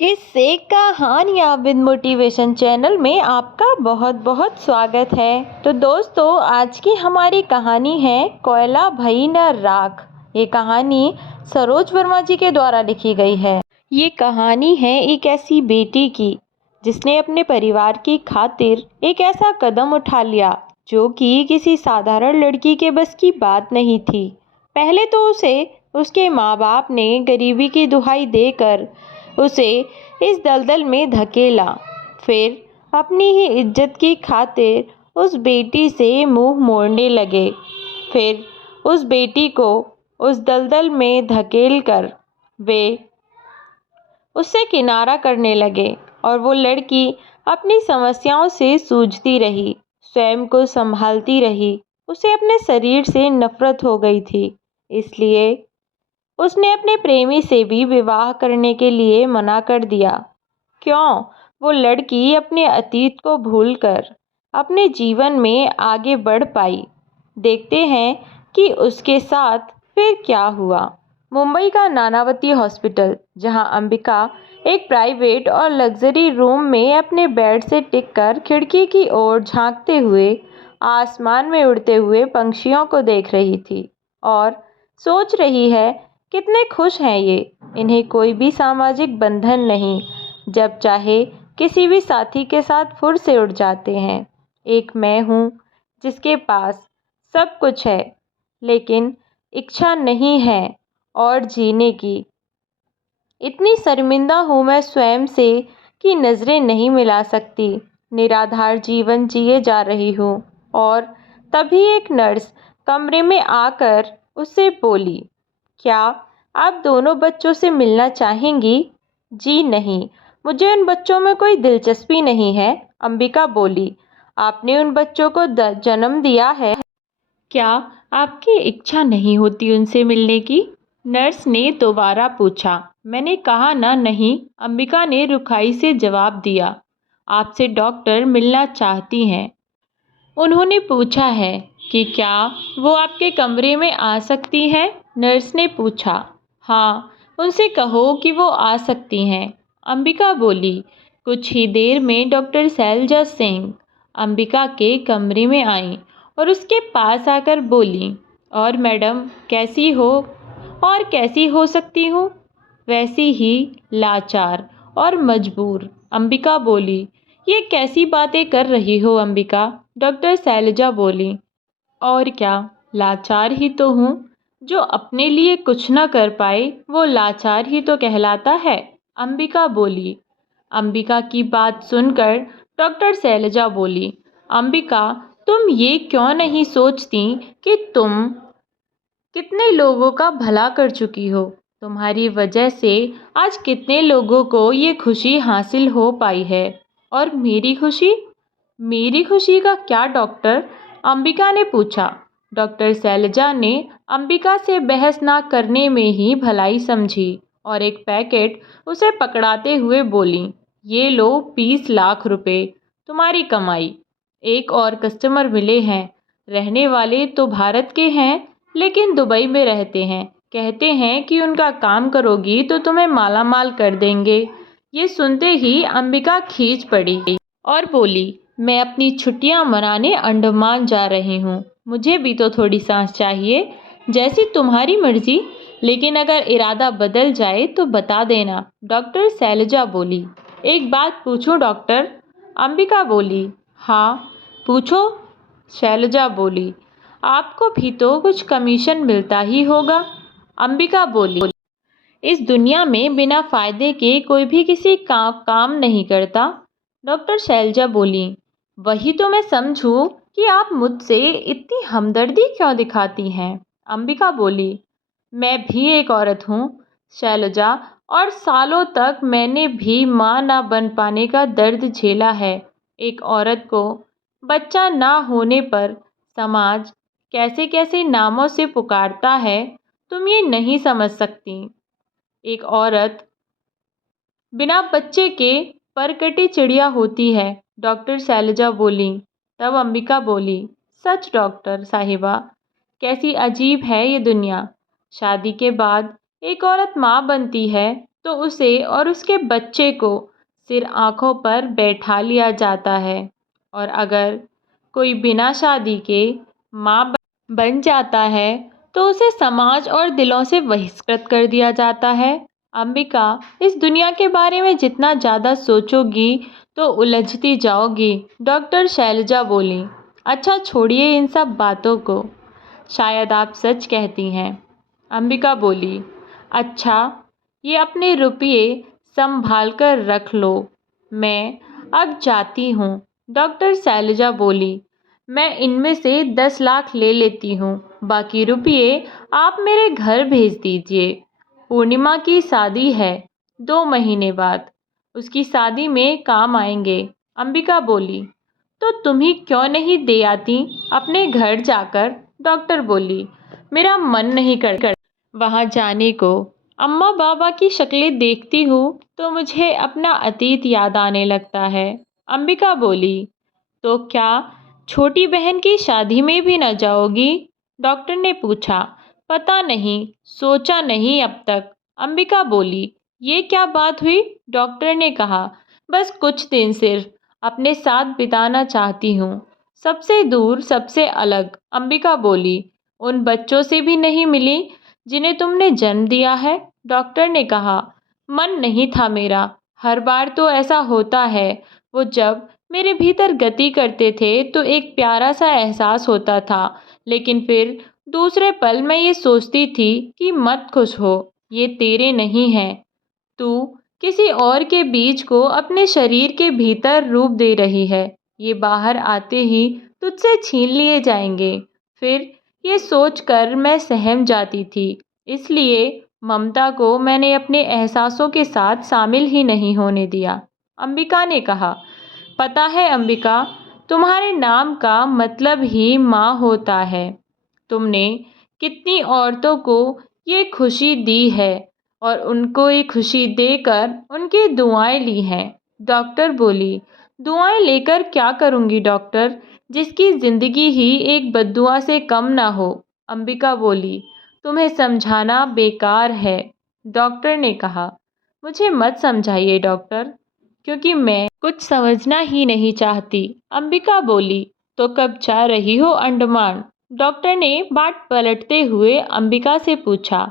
किस्से कहानियाँ with motivation channel में आपका बहुत बहुत स्वागत है। तो दोस्तों, आज की हमारी कहानी है कोयला भई न राख। ये कहानी सरोज वर्मा जी के द्वारा लिखी गई है। ये कहानी है एक ऐसी बेटी की जिसने अपने परिवार की खातिर एक ऐसा कदम उठा लिया जो कि किसी साधारण लड़की के बस की बात नहीं थी। पहले तो उसे उसके माँ बाप ने गरीबी की दुहाई देकर उसे इस दलदल में धकेला। फिर अपनी ही इज्जत की खातिर उस बेटी से मुंह मोड़ने लगे। फिर उस बेटी को उस दलदल में धकेल कर वे उससे किनारा करने लगे और वो लड़की अपनी समस्याओं से जूझती रही, स्वयं को संभालती रही। उसे अपने शरीर से नफरत हो गई थी, इसलिए उसने अपने प्रेमी से भी विवाह करने के लिए मना कर दिया। क्यों? वो लड़की अपने अतीत को भूलकर अपने जीवन में आगे बढ़ पाई। देखते हैं कि उसके साथ फिर क्या हुआ। मुंबई का नानावती हॉस्पिटल, जहां अंबिका एक प्राइवेट और लग्जरी रूम में अपने बेड से टिककर खिड़की की ओर झांकते हुए आसमान में उड़ते हुए पंछियों को देख रही थी और सोच रही है कितने खुश हैं ये। इन्हें कोई भी सामाजिक बंधन नहीं, जब चाहे किसी भी साथी के साथ फुर से उड़ जाते हैं। एक मैं हूँ जिसके पास सब कुछ है, लेकिन इच्छा नहीं है और जीने की। इतनी शर्मिंदा हूँ मैं स्वयं से कि नज़रें नहीं मिला सकती। निराधार जीवन जिए जा रही हूँ। और तभी एक नर्स कमरे में आकर उससे बोली, क्या आप दोनों बच्चों से मिलना चाहेंगी? जी नहीं, मुझे उन बच्चों में कोई दिलचस्पी नहीं है, अंबिका बोली। आपने उन बच्चों को जन्म दिया है, क्या आपकी इच्छा नहीं होती उनसे मिलने की? नर्स ने दोबारा पूछा। मैंने कहा ना नहीं, अंबिका ने रुखाई से जवाब दिया। आपसे डॉक्टर मिलना चाहती हैं। उन्होंने पूछा है कि क्या वो आपके कमरे में आ सकती हैं? नर्स ने पूछा। हाँ, उनसे कहो कि वो आ सकती हैं, अंबिका बोली। कुछ ही देर में डॉक्टर शैलजा सिंह अंबिका के कमरे में आईं और उसके पास आकर बोली, और मैडम कैसी हो? और कैसी हो सकती हूँ? वैसी ही लाचार और मजबूर, अंबिका बोली। ये कैसी बातें कर रही हो अंबिका? डॉक्टर शैलजा बोली। और क्या, लाचार ही तो हूँ। जो अपने लिए कुछ न कर पाए वो लाचार ही तो कहलाता है, अंबिका बोली। अंबिका की बात सुनकर डॉक्टर शैलजा बोली, अंबिका, तुम ये क्यों नहीं सोचती कि तुम कितने लोगों का भला कर चुकी हो? तुम्हारी वजह से आज कितने लोगों को ये खुशी हासिल हो पाई है। और मेरी खुशी? मेरी खुशी का क्या डॉक्टर? अंबिका ने पूछा। डॉक्टर शैलजा ने अंबिका से बहस ना करने में ही भलाई समझी और एक पैकेट उसे पकड़ाते हुए बोली, ये लो 20 लाख रुपए, तुम्हारी कमाई। एक और कस्टमर मिले हैं, रहने वाले तो भारत के हैं लेकिन दुबई में रहते हैं। कहते हैं कि उनका काम करोगी तो तुम्हें माला माल कर देंगे। ये सुनते ही अंबिका खींच पड़ी और बोली, मैं अपनी छुट्टियां मनाने अंडमान जा रही हूँ। मुझे भी तो थोड़ी सांस चाहिए। जैसी तुम्हारी मर्जी, लेकिन अगर इरादा बदल जाए तो बता देना, डॉक्टर शैलजा बोली। एक बात पूछूं डॉक्टर? अंबिका बोली। हाँ पूछो, शैलजा बोली। आपको भी तो कुछ कमीशन मिलता ही होगा, अंबिका बोली। इस दुनिया में बिना फायदे के कोई भी किसी का काम नहीं करता, डॉक्टर शैलजा बोली। वही तो मैं समझूं कि आप मुझसे इतनी हमदर्दी क्यों दिखाती हैं, अंबिका बोली। मैं भी एक औरत हूँ शैलजा, और सालों तक मैंने भी माँ ना बन पाने का दर्द झेला है। एक औरत को बच्चा ना होने पर समाज कैसे कैसे नामों से पुकारता है, तुम ये नहीं समझ सकती। एक औरत बिना बच्चे के परकटी चिड़िया होती है, डॉक्टर शैलजा बोली। तब अंबिका बोली, सच डॉक्टर साहिबा, कैसी अजीब है ये दुनिया। शादी के बाद एक औरत माँ बनती है तो उसे और उसके बच्चे को सिर आँखों पर बैठा लिया जाता है। और अगर कोई बिना शादी के माँ बन जाता है तो उसे समाज और दिलों से बहिष्कृत कर दिया जाता है। अंबिका, इस दुनिया के बारे में जितना ज़्यादा सोचोगी तो उलझती जाओगी, डॉक्टर शैलजा बोली। अच्छा, छोड़िए इन सब बातों को, शायद आप सच कहती हैं, अंबिका बोली। अच्छा, ये अपने रुपये संभाल कर रख लो, मैं अब जाती हूँ, डॉक्टर शैलजा बोली। मैं इनमें से 10 लाख ले लेती हूँ, बाकी रुपये आप मेरे घर भेज दीजिए। पूर्णिमा की शादी है 2 महीने बाद, उसकी शादी में काम आएंगे, अंबिका बोली। तो तुम ही क्यों नहीं दे आती अपने घर जाकर, डॉक्टर बोली। मेरा मन नहीं कर वहाँ जाने को। अम्मा बाबा की शक्लें देखती हूँ तो मुझे अपना अतीत याद आने लगता है, अंबिका बोली। तो क्या छोटी बहन की शादी में भी न जाओगी, डॉक्टर ने पूछा। पता नहीं, सोचा नहीं अब तक, अंबिका बोली। ये क्या बात हुई, डॉक्टर ने कहा। बस कुछ दिन सिर्फ अपने साथ बिताना चाहती हूँ, सबसे दूर, सबसे अलग, अंबिका बोली। उन बच्चों से भी नहीं मिली जिन्हें तुमने जन्म दिया है, डॉक्टर ने कहा। मन नहीं था मेरा, हर बार तो ऐसा होता है। वो जब मेरे भीतर गति करते थे तो एक प्यारा सा एहसास होता था, लेकिन फिर दूसरे पल मैं ये सोचती थी कि मत खुश हो, ये तेरे नहीं हैं, तू किसी और के बीज को अपने शरीर के भीतर रूप दे रही है, ये बाहर आते ही तुझसे छीन लिए जाएंगे। फिर ये सोचकर मैं सहम जाती थी, इसलिए ममता को मैंने अपने एहसासों के साथ शामिल ही नहीं होने दिया, अंबिका ने कहा। पता है अंबिका, तुम्हारे नाम का मतलब ही माँ होता है। तुमने कितनी औरतों को ये खुशी दी है और उनको ये खुशी देकर उनकी दुआएं ली हैं, डॉक्टर बोली। दुआएं लेकर क्या करूंगी डॉक्टर, जिसकी ज़िंदगी ही एक बद्दुआ से कम ना हो, अंबिका बोली। तुम्हें समझाना बेकार है, डॉक्टर ने कहा। मुझे मत समझाइए डॉक्टर, क्योंकि मैं कुछ समझना ही नहीं चाहती, अंबिका बोली। तो कब जा रही हो अंडमान, डॉक्टर ने बात पलटते हुए अंबिका से पूछा।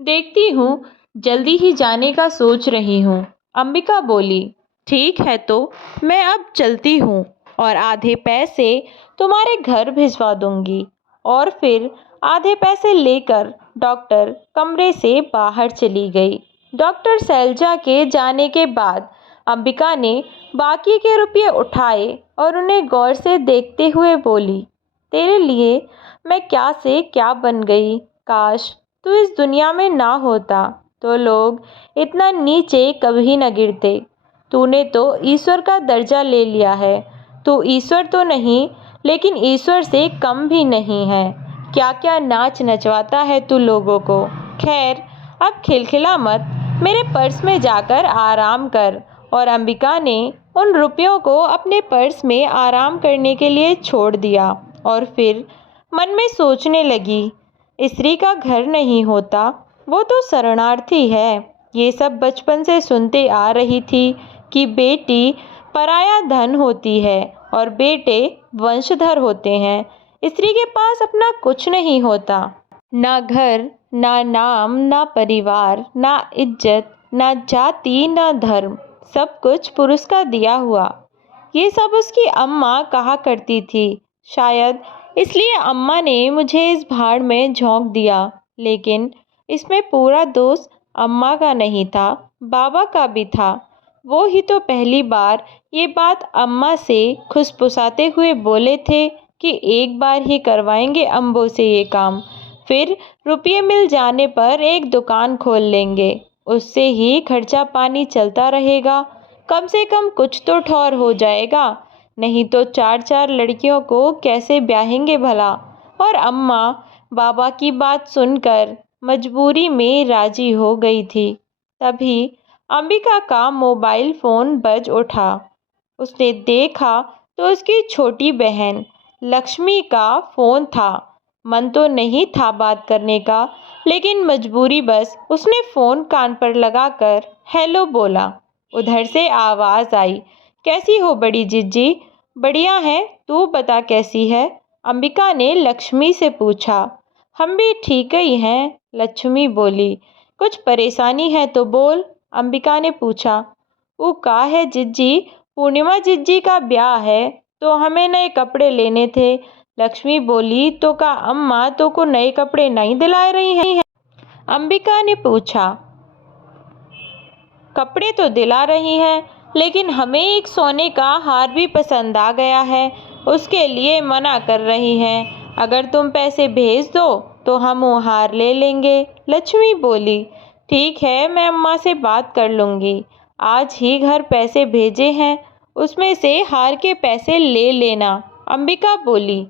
देखती हूँ, जल्दी ही जाने का सोच रही हूँ, अंबिका बोली। ठीक है, तो मैं अब चलती हूँ और आधे पैसे तुम्हारे घर भिजवा दूंगी। और फिर आधे पैसे लेकर डॉक्टर कमरे से बाहर चली गई। डॉक्टर शैलजा के जाने के बाद अंबिका ने बाकी के रुपये उठाए और उन्हें गौर से देखते हुए बोली। तेरे लिए मैं क्या से क्या बन गई, काश तू इस दुनिया में ना होता तो लोग इतना नीचे कभी न गिरते। तूने तो ईश्वर का दर्जा ले लिया है। तू ईश्वर तो नहीं, लेकिन ईश्वर से कम भी नहीं है। क्या क्या नाच नचवाता है तू लोगों को। खैर, अब खिलखिला मत, मेरे पर्स में जाकर आराम कर। और अंबिका ने उन रुपयों को अपने पर्स में आराम करने के लिए छोड़ दिया और फिर मन में सोचने लगी, स्त्री का घर नहीं होता, वो तो शरणार्थी है। ये सब बचपन से सुनते आ रही थी कि बेटी पराया धन होती है और बेटे वंशधर होते हैं। स्त्री के पास अपना कुछ नहीं होता, ना घर, ना नाम, ना परिवार, ना इज्जत, ना जाति, ना धर्म, सब कुछ पुरुष का दिया हुआ। ये सब उसकी अम्मा कहा करती थी। शायद इसलिए अम्मा ने मुझे इस भाड़ में झोंक दिया, लेकिन इसमें पूरा दोष अम्मा का नहीं था, बाबा का भी था। वो ही तो पहली बार ये बात अम्मा से खुसफुसाते हुए बोले थे कि एक बार ही करवाएंगे अम्बो से ये काम, फिर रुपये मिल जाने पर एक दुकान खोल लेंगे, उससे ही खर्चा पानी चलता रहेगा, कम से कम कुछ तो ठौर हो जाएगा। नहीं तो 4-4 लड़कियों को कैसे ब्याहेंगे भला। और अम्मा बाबा की बात सुनकर मजबूरी में राजी हो गई थी। तभी अंबिका का मोबाइल फ़ोन बज उठा। उसने देखा तो उसकी छोटी बहन लक्ष्मी का फ़ोन था। मन तो नहीं था बात करने का, लेकिन मजबूरी बस उसने फ़ोन कान पर लगाकर हेलो बोला। उधर से आवाज़ आई, कैसी हो बड़ी जिज्जी? बढ़िया है, तू बता कैसी है? अंबिका ने लक्ष्मी से पूछा। हम भी ठीक ही हैं, लक्ष्मी बोली। कुछ परेशानी है तो बोल, अंबिका ने पूछा। वो का है जिज्जी, पूर्णिमा जिज्जी का ब्याह है तो हमें नए कपड़े लेने थे, लक्ष्मी बोली। तो का अम्मा तो को नए कपड़े नहीं दिला रही हैं? अंबिका ने पूछा। कपड़े तो दिला रही हैं, लेकिन हमें एक सोने का हार भी पसंद आ गया है, उसके लिए मना कर रही हैं। अगर तुम पैसे भेज दो तो हम वो हार ले लेंगे, लक्ष्मी बोली। ठीक है, मैं अम्मा से बात कर लूँगी। आज ही घर पैसे भेजे हैं, उसमें से हार के पैसे ले लेना, अंबिका बोली।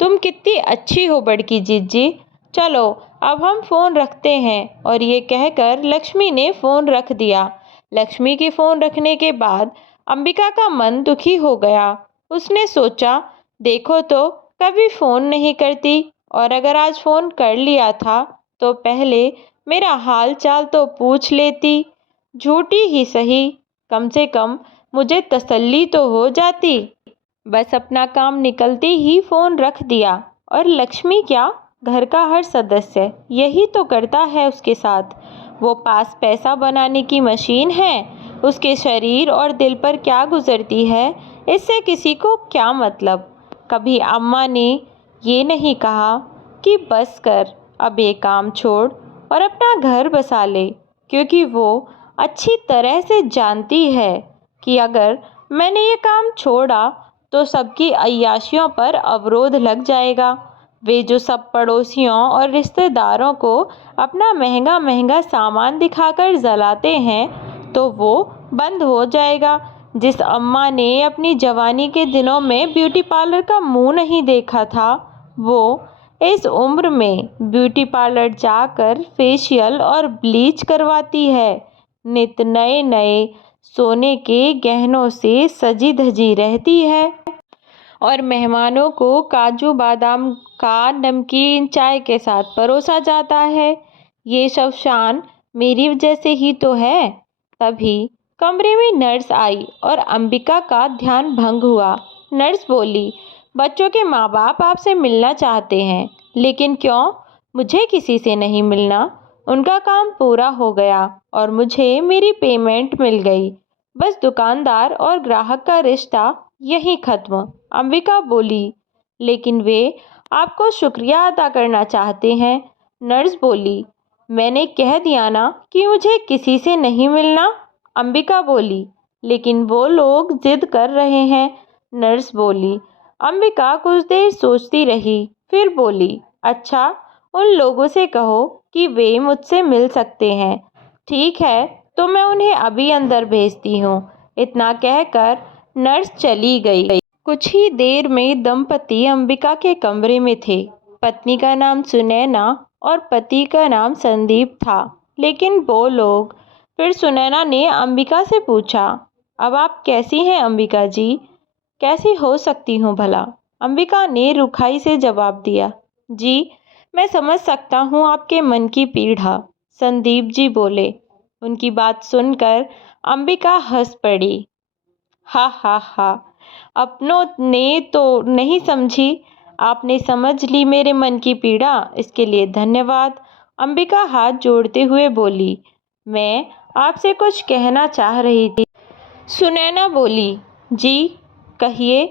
तुम कितनी अच्छी हो बड़की जिज्जी। चलो अब हम फ़ोन रखते हैं। और ये कहकर लक्ष्मी ने फ़ोन रख दिया। लक्ष्मी के फ़ोन रखने के बाद अंबिका का मन दुखी हो गया। उसने सोचा, देखो तो कभी फ़ोन नहीं करती, और अगर आज फ़ोन कर लिया था तो पहले मेरा हाल चाल तो पूछ लेती। झूठी ही सही, कम से कम मुझे तसल्ली तो हो जाती। बस अपना काम निकलते ही फ़ोन रख दिया। और लक्ष्मी क्या, घर का हर सदस्य यही तो करता है उसके साथ। वो पास पैसा बनाने की मशीन है, उसके शरीर और दिल पर क्या गुजरती है इससे किसी को क्या मतलब। कभी अम्मा ने ये नहीं कहा कि बस कर, अब ये काम छोड़ और अपना घर बसा ले, क्योंकि वो अच्छी तरह से जानती है कि अगर मैंने ये काम छोड़ा तो सबकी अय्याशियों पर अवरोध लग जाएगा। वे जो सब पड़ोसियों और रिश्तेदारों को अपना महंगा महंगा सामान दिखाकर जलाते हैं तो वो बंद हो जाएगा। जिस अम्मा ने अपनी जवानी के दिनों में ब्यूटी पार्लर का मुंह नहीं देखा था, वो इस उम्र में ब्यूटी पार्लर जाकर फेशियल और ब्लीच करवाती है। नित नए नए सोने के गहनों से सजी धजी रहती है और मेहमानों को काजू बादाम का नमकीन चाय के साथ परोसा जाता है। ये सब शान मेरी वजह से ही तो है। तभी कमरे में नर्स आई और अंबिका का ध्यान भंग हुआ। नर्स बोली, बच्चों के माँ बाप आपसे मिलना चाहते हैं, लेकिन क्यों? मुझे किसी से नहीं मिलना। उनका काम पूरा हो गया और मुझे मेरी पेमेंट मिल गई। बस दुकानदार और ग्राहक का रिश्ता यहीं खत्म, अंबिका बोली। लेकिन वे आपको शुक्रिया अदा करना चाहते हैं, नर्स बोली। मैंने कह दिया ना कि मुझे किसी से नहीं मिलना, अंबिका बोली। लेकिन वो लोग जिद कर रहे हैं, नर्स बोली। अंबिका कुछ देर सोचती रही, फिर बोली, अच्छा, उन लोगों से कहो कि वे मुझसे मिल सकते हैं। ठीक है, तो मैं उन्हें अभी अंदर भेजती हूँ। इतना कहकर नर्स चली गई। कुछ ही देर में दंपति अंबिका के कमरे में थे। पत्नी का नाम सुनैना और पति का नाम संदीप था। लेकिन वो लोग फिर सुनैना ने अंबिका से पूछा, अब आप कैसी हैं अंबिका जी? कैसी हो सकती हूँ भला? अंबिका ने रुखाई से जवाब दिया, जी मैं समझ सकता हूँ आपके मन की पीड़ा, संदीप जी बोले। उनकी बात सुनकर अंबिका हंस पड़ी। हा हा हा, अपनों ने तो नहीं समझी, आपने समझ ली मेरे मन की पीड़ा, इसके लिए धन्यवाद। अंबिका हाथ जोड़ते हुए बोली, मैं आपसे कुछ कहना चाह रही थी। सुनैना बोली, जी कहिए।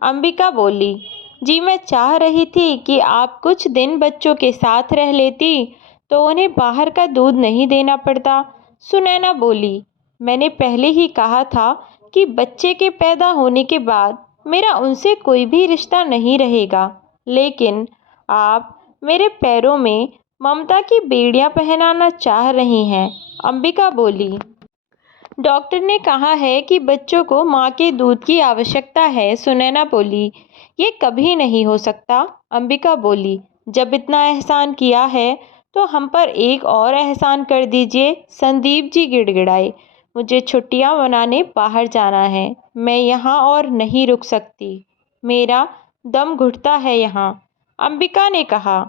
अंबिका बोली, जी मैं चाह रही थी कि आप कुछ दिन बच्चों के साथ रह लेती तो उन्हें बाहर का दूध नहीं देना पड़ता। सुनैना बोली, मैंने पहले ही कहा था कि बच्चे के पैदा होने के बाद मेरा उनसे कोई भी रिश्ता नहीं रहेगा, लेकिन आप मेरे पैरों में ममता की बेड़ियां पहनाना चाह रही हैं, अंबिका बोली। डॉक्टर ने कहा है कि बच्चों को माँ के दूध की आवश्यकता है, सुनैना बोली। ये कभी नहीं हो सकता, अंबिका बोली। जब इतना एहसान किया है तो हम पर एक और एहसान कर दीजिए, संदीप जी गिड़गिड़ाए। मुझे छुट्टियां मनाने बाहर जाना है, मैं यहाँ और नहीं रुक सकती, मेरा दम घुटता है यहाँ, अंबिका ने कहा।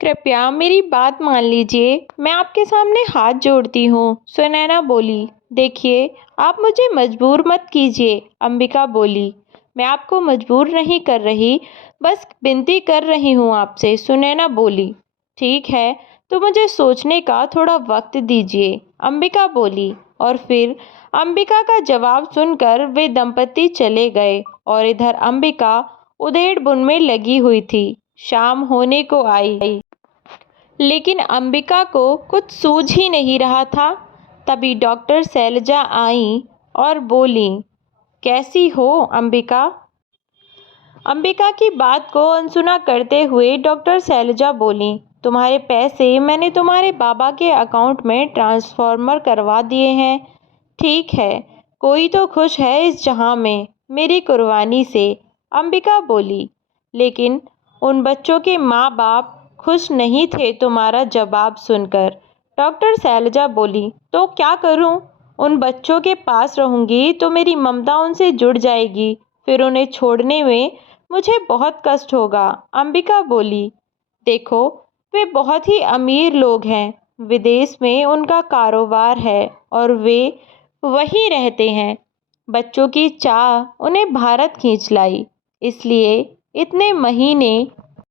कृपया मेरी बात मान लीजिए, मैं आपके सामने हाथ जोड़ती हूँ। सुनैना बोली। देखिए, आप मुझे मजबूर मत कीजिए, अंबिका बोली। मैं आपको मजबूर नहीं कर रही, बस विनती कर रही हूँ आपसे, सुनैना बोली। ठीक है, तो मुझे सोचने का थोड़ा वक्त दीजिए, अंबिका बोली। और फिर अंबिका का जवाब सुनकर वे दंपति चले गए और इधर अंबिका उधेड़-बुन में लगी हुई थी। शाम होने को आई, लेकिन अंबिका को कुछ सूझ ही नहीं रहा था। तभी डॉक्टर शैलजा आईं और बोलीं, कैसी हो अंबिका? अंबिका की बात को अनसुना करते हुए डॉक्टर शैलजा बोलीं, तुम्हारे पैसे मैंने तुम्हारे बाबा के अकाउंट में ट्रांसफॉर्मर करवा दिए हैं। ठीक है, कोई तो खुश है इस जहां में मेरी कुर्बानी से, अंबिका बोली। लेकिन उन बच्चों के माँ बाप खुश नहीं थे तुम्हारा जवाब सुनकर, डॉक्टर शैलजा बोली। तो क्या करूं? उन बच्चों के पास रहूंगी तो मेरी ममता उनसे जुड़ जाएगी, फिर उन्हें छोड़ने में मुझे बहुत कष्ट होगा, अंबिका बोली। देखो, वे बहुत ही अमीर लोग हैं, विदेश में उनका कारोबार है और वे वहीं रहते हैं। बच्चों की चाह उन्हें भारत खींच लाई, इसलिए इतने महीने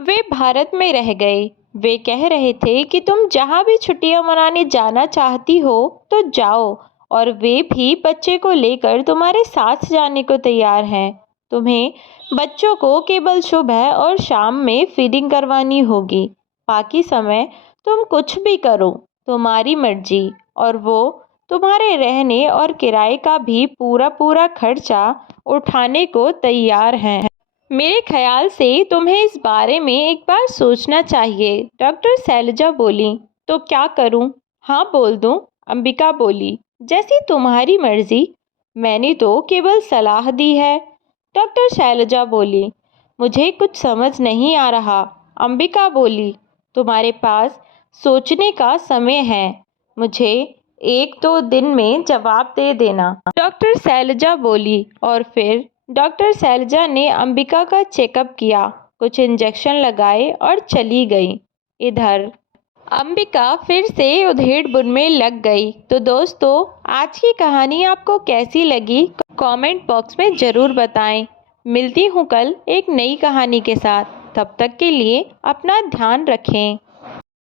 वे भारत में रह गए। वे कह रहे थे कि तुम जहाँ भी छुट्टियां मनाने जाना चाहती हो तो जाओ, और वे भी बच्चे को लेकर तुम्हारे साथ जाने को तैयार हैं। तुम्हें बच्चों को केवल सुबह और शाम में फीडिंग करवानी होगी, बाकी समय तुम कुछ भी करो, तुम्हारी मर्जी। और वो तुम्हारे रहने और किराए का भी पूरा पूरा खर्चा उठाने को तैयार हैं। मेरे ख्याल से तुम्हें इस बारे में एक बार सोचना चाहिए, डॉक्टर शैलजा बोली। तो क्या करूं? हाँ बोल दूं, अंबिका बोली। जैसी तुम्हारी मर्जी, मैंने तो केवल सलाह दी है, डॉक्टर शैलजा बोली। मुझे कुछ समझ नहीं आ रहा, अंबिका बोली। तुम्हारे पास सोचने का समय है, मुझे 1-2 दिन में जवाब दे देना, डॉक्टर शैलजा बोली। और फिर डॉक्टर शैलजा ने अंबिका का चेकअप किया, कुछ इंजेक्शन लगाए और चली गई। इधर अंबिका फिर से उधेड़-बुन में लग गई। तो दोस्तों, आज की कहानी आपको कैसी लगी, कमेंट बॉक्स में ज़रूर बताएं। मिलती हूँ कल एक नई कहानी के साथ, तब तक के लिए अपना ध्यान रखें।